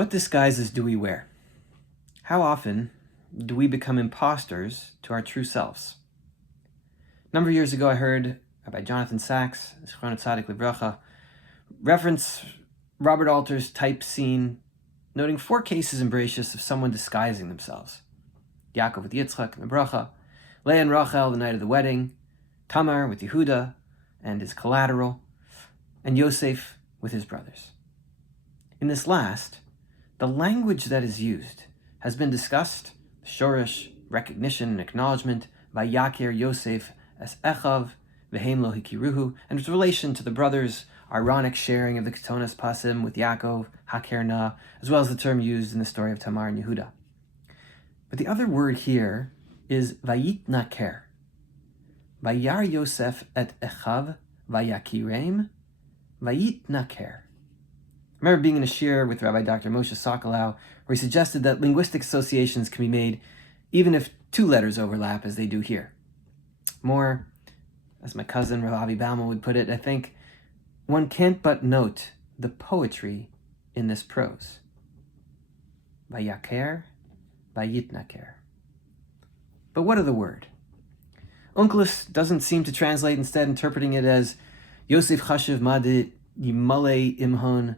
What disguises do we wear? How often do we become imposters to our true selves? A number of years ago, I heard Rabbi Jonathan Sachs, reference Robert Alter's type scene, noting 4 cases in Bereshit of someone disguising themselves. Yaakov with Yitzchak and the bracha, Leah and Rachel the night of the wedding, Tamar with Yehuda and his collateral, and Yosef with his brothers. In this last, the language that is used has been discussed, the shorish, recognition and acknowledgement, Vayakir Yosef as Echav, V'heim lo hikiruhu, and its relation to the brothers' ironic sharing of the Ketonas Pasim with Yaakov, Haker Na, as well as the term used in the story of Tamar and Yehuda. But the other word here is Vayitnaker. Vayar Yosef et Echav, Vayakirem, Vayitnaker. I remember being in a shir with Rabbi Dr. Moshe Sokolow, where he suggested that linguistic associations can be made even if 2 letters overlap, as they do here. More, as my cousin Rabbi Bauman would put it, I think one can't but note the poetry in this prose. Vayaker, vayitnaker. But what of the word? Onkelos doesn't seem to translate, instead interpreting it as Yosef chashiv madi yimale imhon.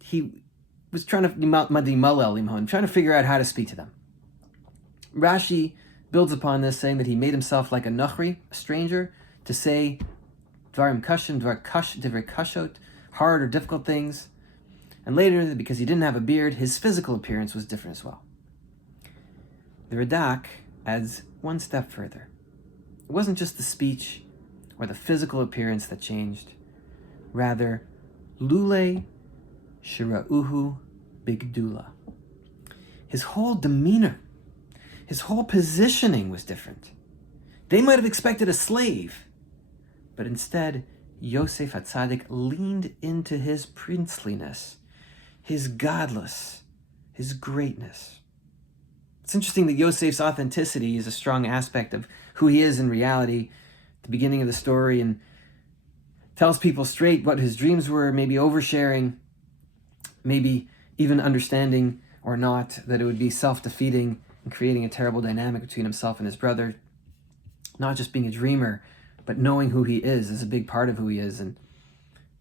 He was trying to figure out how to speak to them. Rashi builds upon this, saying that he made himself like a nachri, a stranger, to say dvarim kashim, divrei kashot, hard or difficult things. And later, because he didn't have a beard, his physical appearance was different as well. The Radak adds one step further. It wasn't just the speech or the physical appearance that changed. Rather, lule shirauhu bigdula. His whole demeanor, his whole positioning was different. They might have expected a slave, but instead, Yosef HaTzadik leaned into his princeliness, his godless, his greatness. It's interesting that Yosef's authenticity is a strong aspect of who he is in reality at the beginning of the story, and tells people straight what his dreams were, maybe oversharing, maybe even understanding or not that it would be self-defeating and creating a terrible dynamic between himself and his brother. Not just being a dreamer, but knowing who he is a big part of who he is. And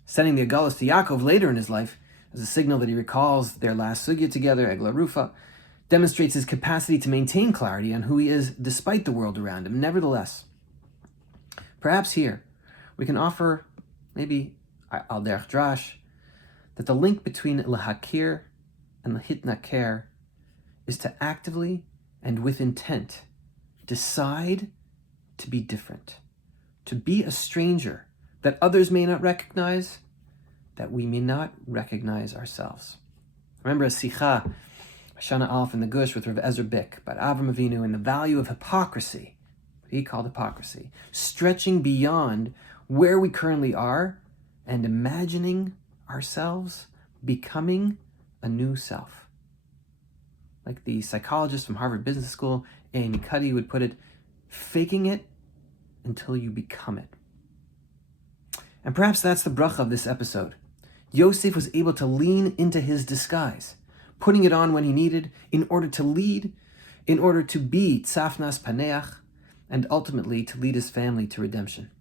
sending the Agalus to Yaakov later in his life as a signal that he recalls their last sugya together, Egla Rufa, demonstrates his capacity to maintain clarity on who he is despite the world around him. Nevertheless, perhaps here we can offer maybe al derech drash that the link between lahakir and lahitnaker is to actively and with intent decide to be different, to be a stranger that others may not recognize, that we may not recognize ourselves. Remember a sicha, Shana Aleph in the Gush with Rav Ezra Bick about Avram Avinu and the value of hypocrisy, what he called hypocrisy, stretching beyond where we currently are and imagining ourselves becoming a new self. Like the psychologist from Harvard Business School, Amy Cuddy, would put it, faking it until you become it. And perhaps that's the bracha of this episode. Yosef was able to lean into his disguise, putting it on when he needed, in order to lead, in order to be tzafnas paneach, and ultimately to lead his family to redemption.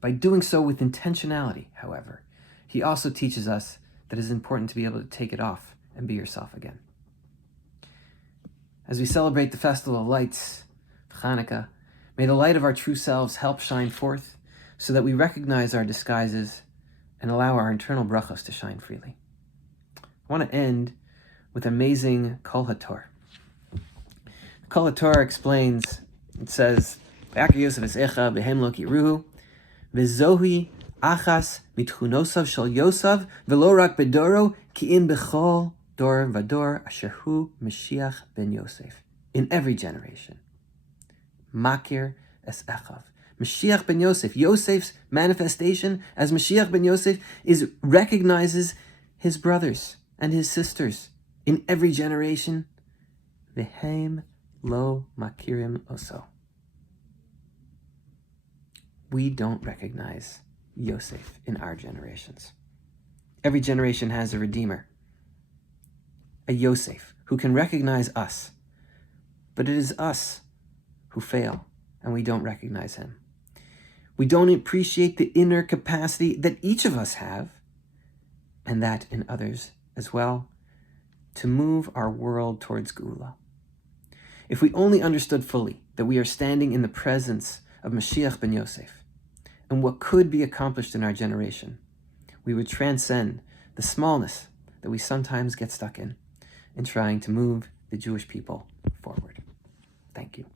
By doing so with intentionality, however, he also teaches us that it is important to be able to take it off and be yourself again. As we celebrate the Festival of Lights, Chanukah, may the light of our true selves help shine forth so that we recognize our disguises and allow our internal brachos to shine freely. I want to end with amazing Kol HaTorah. Kol HaTorah explains, it says, V'akar Yosef es echa v'hem lo kiruhu, v'zohi achas mitchunosav shel Yosef, v'lo rak bedoro, ki im bechol dor v'dor asher hu Mashiach ben Yosef. In every generation. Makir es echav. Mashiach ben Yosef, Yosef's manifestation as Mashiach ben Yosef recognizes his brothers and his sisters in every generation. V'hem lo makirim oso. We don't recognize Yosef in our generations. Every generation has a redeemer, a Yosef who can recognize us, but it is us who fail and we don't recognize him. We don't appreciate the inner capacity that each of us have, and that in others as well, to move our world towards Geula. If we only understood fully that we are standing in the presence of Mashiach ben Yosef and what could be accomplished in our generation, we would transcend the smallness that we sometimes get stuck in trying to move the Jewish people forward. Thank you.